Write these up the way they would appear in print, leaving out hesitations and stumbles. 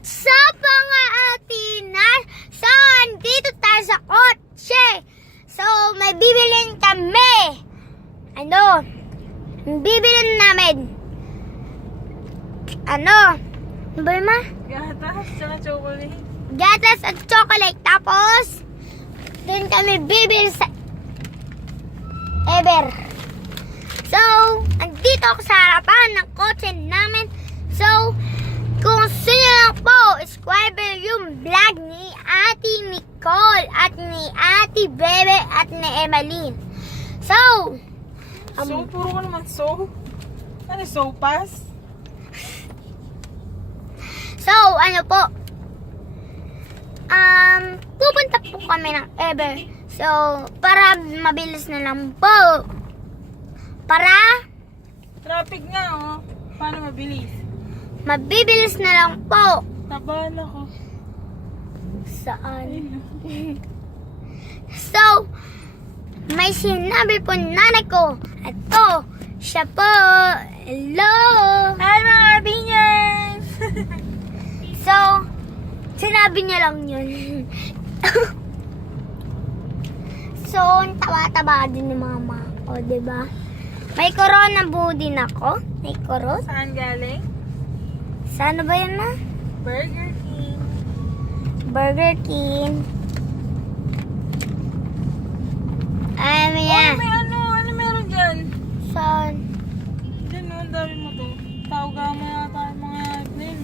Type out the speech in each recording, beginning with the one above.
What's up mga atinas? So, andito tayo sa kotse. So, may bibilin kami. Ano? Bibilin namin. Ano ba yun, ma? Gatas, tsaka chocolate. Gatas at chocolate. Tapos, doon kami bibili sa Ever. So, andito ako sa harapan ng kotse namin. So, kung gusto niyo lang po, subscribe yung vlog ni Ate Nicole at ni Ate Bebe at ni Emmeline. So, So, puro ka naman so. Ano, so pass? so, ano po, pupunta po kami ng Ever. So, para mabilis na lang po. Para Traffic nga, oh. Paano mabilis? mabibilis na lang po. Tabahan ako. Saan? So, may sinabi po nanay ko. Ito, siya po. Hello! Hi, mga Carabinians! So, sinabi niya lang yun. So, ang tawa-tawa din ni mama ko, diba? May corona po din ako. May corona. Saan galing? Saan ba yun na? Burger King. Burger King. Ay, Oh, yan. may ano meron dyan? Saan? Dyan, no, ang dami mo to. Tawga mo yata yung mga admin.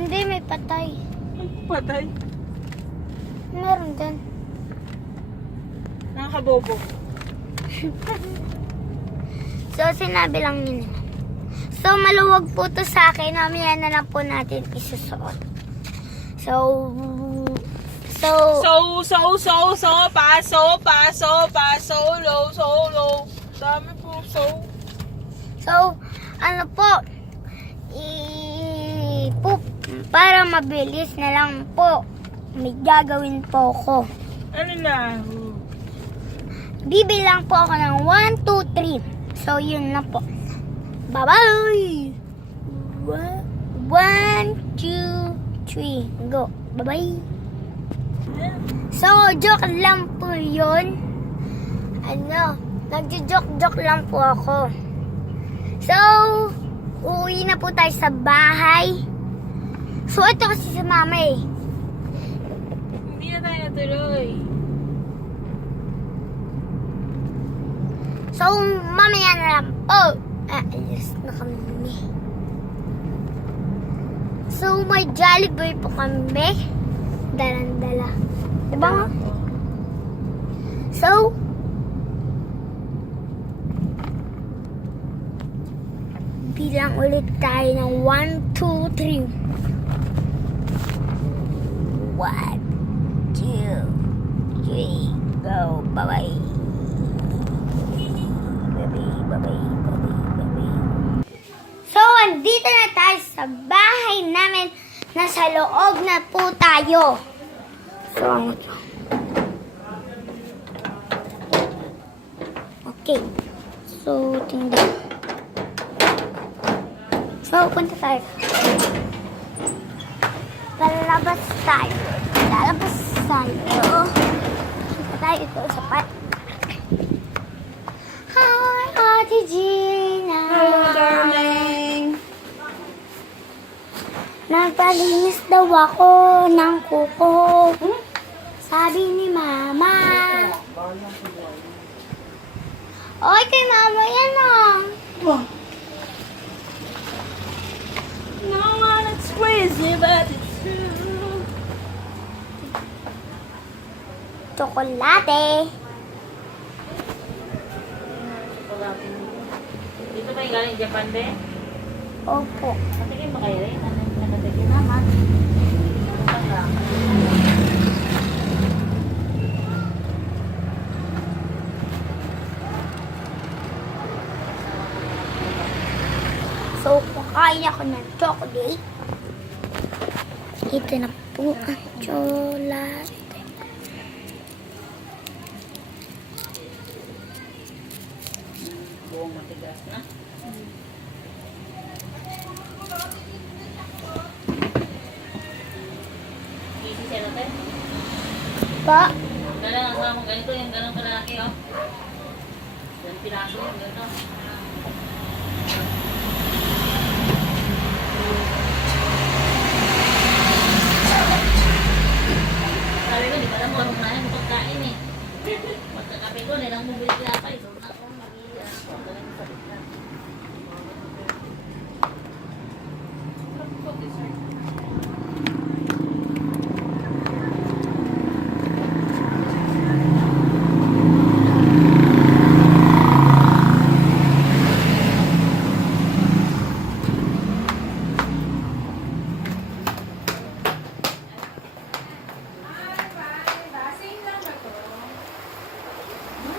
Hindi, may patay. Patay. Meron din. Mga kabobo. So, sinabi lang yun. So, maluwag po to sa akin. Mamaya na lang po natin isusuot. So, paso, low. Dami po, so, ano po, para mabilis na lang po, may gagawin po ko. Ano na? Bibilang po ako ng 1, 2, 3. So, yun lang po. Bye-bye! 1, 2, 3. Go. Bye-bye! So, joke lang po yun. Ano, nagjo-joke lang po ako. So, uuwi na po tayo sa bahay. So, ito kasi si mama eh. Hindi na tayo natuloy. So, mamaya na lang po. Alis na kami. So, may Jollibee po kami. Dalang-dala. Diba nga? So, bilang ulit tayo ng 1, 2, 3. 1, 2, 3. Go. Bye-bye. Bye-bye. So, andito na tayo sa bahay namin. Nasa loob na po tayo. So, ano to? Okay. So, tingnan. So, punta tayo. Lalabas tayo. Punta tayo ito sa pat. Hi, Ate Gina. Hello, darling. Nagpalinis daw ako ng kuko. Sabi ni Mama. Oy, kay Mama yan ah. No one is crazy, but it's true. Tsokolate. Dito ba yung galing Japan, be? Opo. Patigin ba kayo rin? Nakatigin naman. So, kakain ako ng chocolate. Ito na po ang chocolate. Buong matigas na. Pa? Ganun ang samang ganito, yung ganun kalaki, oh. Yan pinaso, yung ganun. Sabi ko, di pa lang marunong na yung pagkain eh. Magkakape ko, nilang mubili pinapay. So, ako, mag-iiyak ako. Galing sa bigla.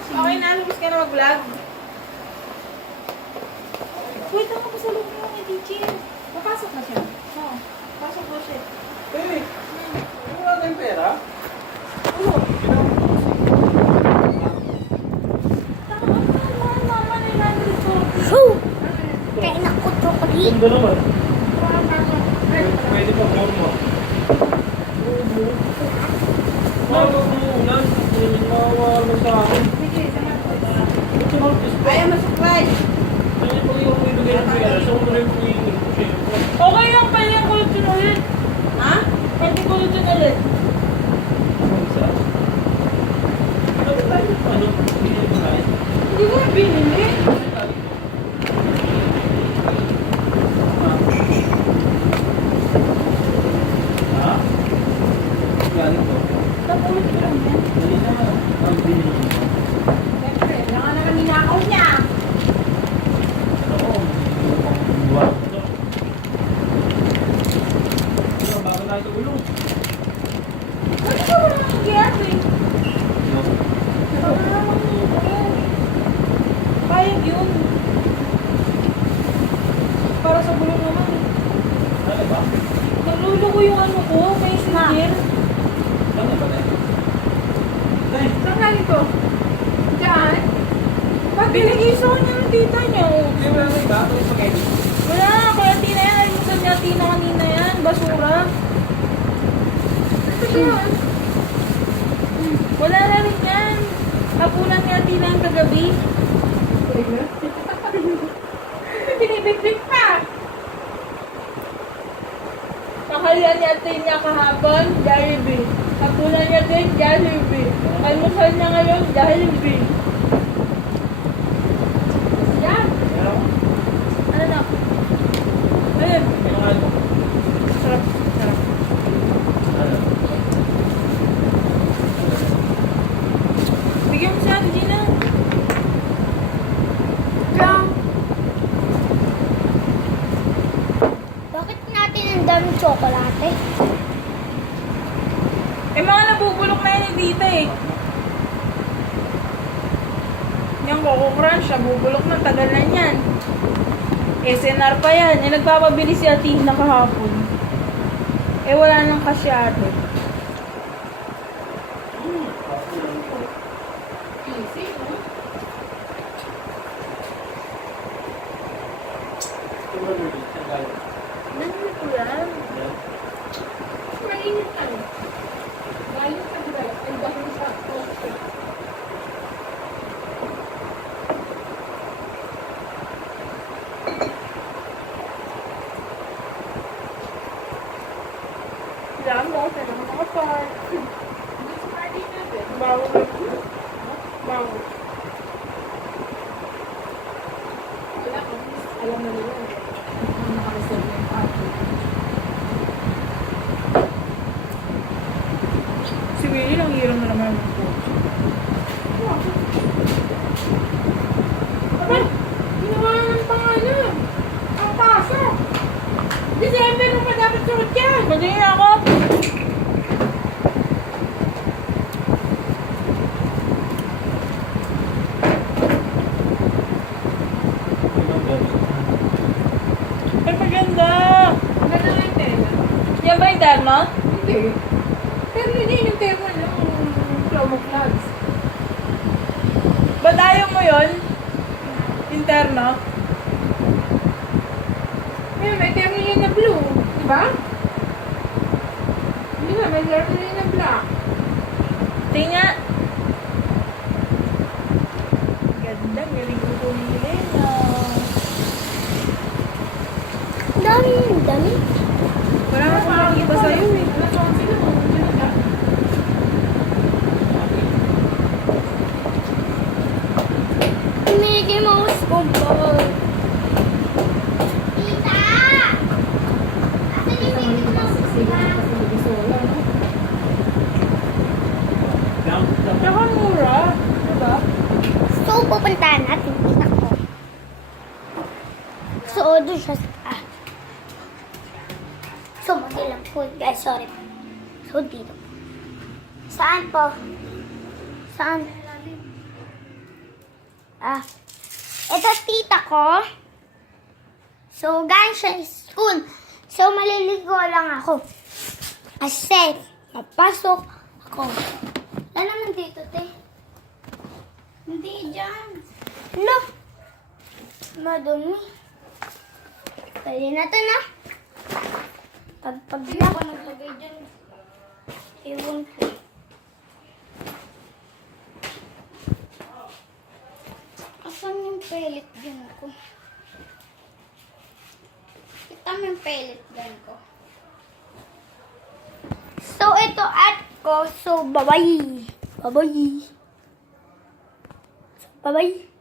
Okay na, lumos ka na mag-vlog. Wait, ako pa sa loob mo ni teacher. Papasok na siya. Oo, pasok na siya. Eh, wala tayong pera. Oo. Mama, 940. Shoo! Kain ako chocolate. Ganda naman. Pwede pa mo. Mawag mo ulan. Hindi mawawala sa akin. Ito mo, Ayaw masuklay. Kaya pag yung ibigay ng pera, so mo rin po yung Okay lang pala yung kulot yun ulit. Ha? Pwede kulot yun ulit. Ano tayo? Ano? Hindi mo tayo. Hindi ko na binili. Ha? Galing ko. Napulot ko lang yan. Dali na. Ang binili mo. Siyempre, naka naman ninakaw niya. Ako, mukhang buwan. Ano, bago tayo sa gulong. Ano ka ba naman nagyayari? Ano? Ano naman yun? Payag yun. Para sa bulong naman eh. Ano ba? Naluluko yung ano ko, may singer. Ano ba tayo? Tayo. Saan nga nito? Diyan? Ba't pinag-iso niya ng tita niya? Oh. Hindi mo lang iba. Ito yung spaghetti. Wala, kaya tina yan. Alimusan niya tina kanina yan. Basura. Ito yun. Wala na rin yan. Hapunan niya tina yung kagabi. Binibigbig pa. Nakalian niya tina kahapon, Jollibee. Hapunan niya din, Jollibee. Almusal niya ngayon, Jollibee. Yan. Pero, Ano na? Ayun. ano nga ito? Sarap. Sarap. Ano? Bigyan mo siya, Gina. Lang. Bakit natin ang daming tsokolate? Eh, mga nabubulok na yan ni Tita eh. Yung Coco Crunch, nabubulok na. Tagal na yan. SNR pa yan. Eh, nagpapabili si Atin na kahapon. Eh, wala nang kasyado. Ito ba yung tagal? Nangyay ko yan. Yan. Mainit ka na. Galing sa gulay. Ang dahil sa toaster. Diyan mo, pero makapart. Bawal. Bawal. Alam na nila. Nakakaserve na yung party. Si Willie, ang hirap na naman ng coach. Aba, ginawa na ng pangalan. Ang pasok. December mo pa dapat suot yan. Magiging ako. Ay, maganda. Maganda lang yung tela. Yan ba yung dad mo? Hindi. Pero hindi yung tela lang. Promo vlogs. Ba't ayaw mo yun? Interno? May tela yun na blue. Diba? Hindi ba? May tela yun na black. Hindi nga. Ganda, galing ko po ni Lena. Dami, dami. Wala nga akong nakikita sa'yo eh. Mickey Mouse ko ba? Tita! Asan yung Mickey Mouse ko ba? Tsaka mura. Diba? So, pupuntahan natin. Tita ko. So, doon siya sa taas. So, mag-ilang po. Guys, sorry. So, dito. Saan po? Saan? Ito tita ko. So, galing siya sa school. So, maliligo lang ako. Kasi, mapasok ako. Wala naman dito, te. Hindi dyan. Look. Madumi. Pwede na to na. Pag lang. Ano naglagay dyan? Ewan ko. Asan yung pellet gun ko? Kita mo yung pellet gun ko. So, ito at ko. So, bye-bye. Bye-bye. Bye-bye.